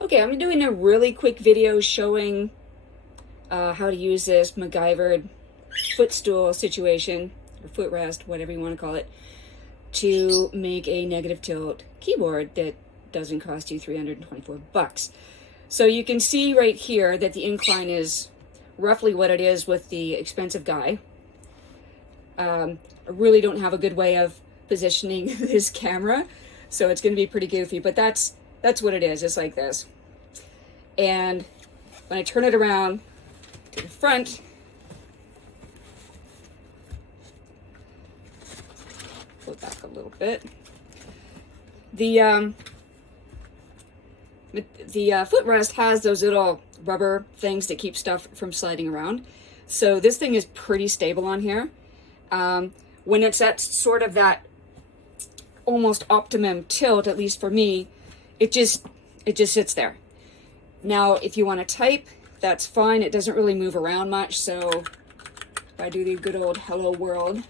Okay, I'm doing a really quick video showing how to use this MacGyver footstool situation, or footrest, whatever you want to call it, to make a negative tilt keyboard that doesn't cost you $324. So you can see right here that the incline is roughly what it is with the expensive guy. I really don't have a good way of positioning this camera, so it's going to be pretty goofy, but that's what it is. It's like this. And when I turn it around to the front, pull it back a little bit, the footrest has those little rubber things that keep stuff from sliding around. So this thing is pretty stable on here. When it's at sort of that almost optimum tilt, at least for me, it just sits there. Now, if you want to type, that's fine. It doesn't really move around much. So if I do the good old hello world,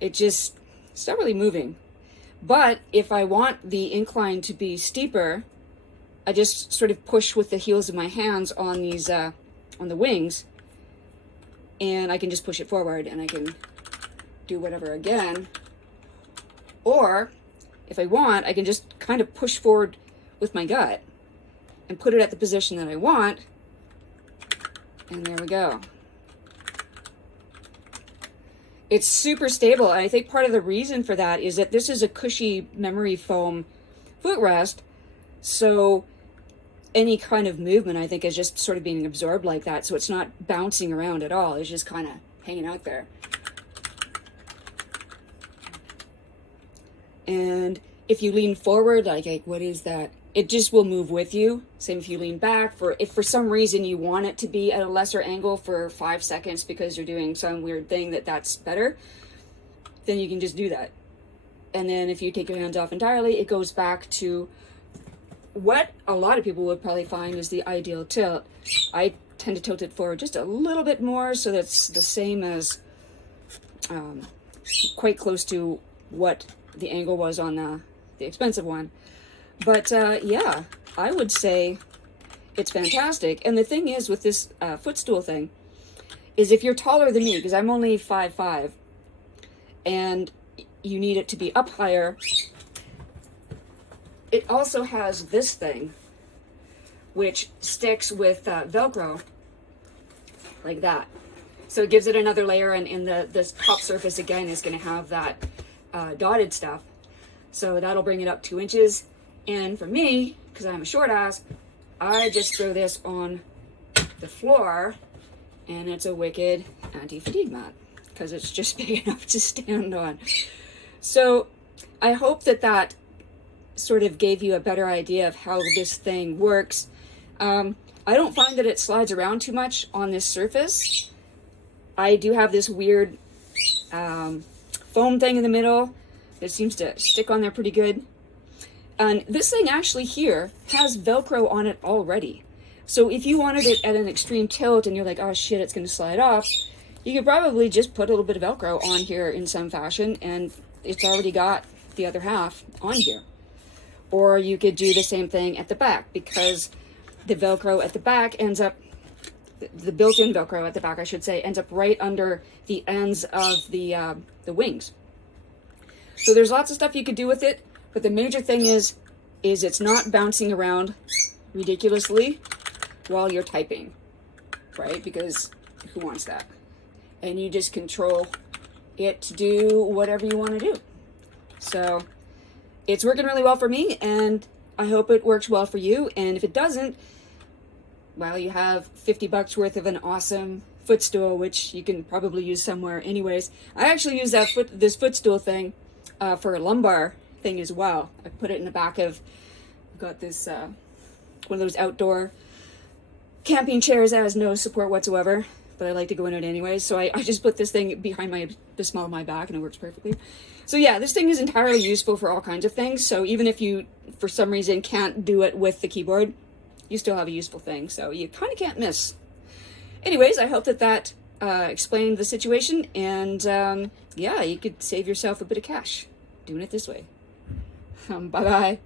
it's not really moving. But if I want the incline to be steeper, I just sort of push with the heels of my hands on these, on the wings, and I can just push it forward and I can do whatever again. Or if I want, I can just kind of push forward with my gut and put it at the position that I want. And there we go. It's super stable. And I think part of the reason for that is that this is a cushy memory foam footrest. So any kind of movement, I think, is just sort of being absorbed like that. So it's not bouncing around at all. It's just kind of hanging out there. And if you lean forward, like what is that? It just will move with you. Same if you lean back. If for some reason you want it to be at a lesser angle for 5 seconds because you're doing some weird thing that's better, then you can just do that. And then if you take your hands off entirely, it goes back to what a lot of people would probably find is the ideal tilt. I tend to tilt it forward just a little bit more, so that's the same as quite close to what the angle was on the expensive one. But yeah, I would say it's fantastic. And the thing is with this footstool thing is if you're taller than me, because I'm only 5'5", and you need it to be up higher, it also has this thing which sticks with Velcro like that. So it gives it another layer, and this top surface again is going to have that dotted stuff. So that'll bring it up 2 inches. And for me, because I'm a short ass, I just throw this on the floor, and it's a wicked anti-fatigue mat because it's just big enough to stand on. So I hope that sort of gave you a better idea of how this thing works. I don't find that it slides around too much on this surface. I do have this weird foam thing in the middle that seems to stick on there pretty good. And this thing actually here has Velcro on it already. So if you wanted it at an extreme tilt and you're like, oh shit, it's going to slide off, you could probably just put a little bit of Velcro on here in some fashion, and it's already got the other half on here. Or you could do the same thing at the back, because the Velcro at the back ends up, the built-in Velcro at the back, I should say, ends up right under the ends of the wings. So there's lots of stuff you could do with it. But the major thing is it's not bouncing around ridiculously while you're typing, right? Because who wants that? And you just control it to do whatever you want to do. So it's working really well for me, and I hope it works well for you. And if it doesn't, well, you have $50 worth of an awesome footstool, which you can probably use somewhere anyways. I actually use this footstool thing for a lumbar thing as well. I put it in the back of, I've got this one of those outdoor camping chairs that has no support whatsoever, but I like to go in it anyways. So I just put this thing behind the small of my back, and it works perfectly. So yeah, this thing is entirely useful for all kinds of things. So even if you for some reason can't do it with the keyboard, you still have a useful thing. So you kind of can't miss. Anyways, I hope that explained the situation, and yeah, you could save yourself a bit of cash doing it this way. Bye-bye.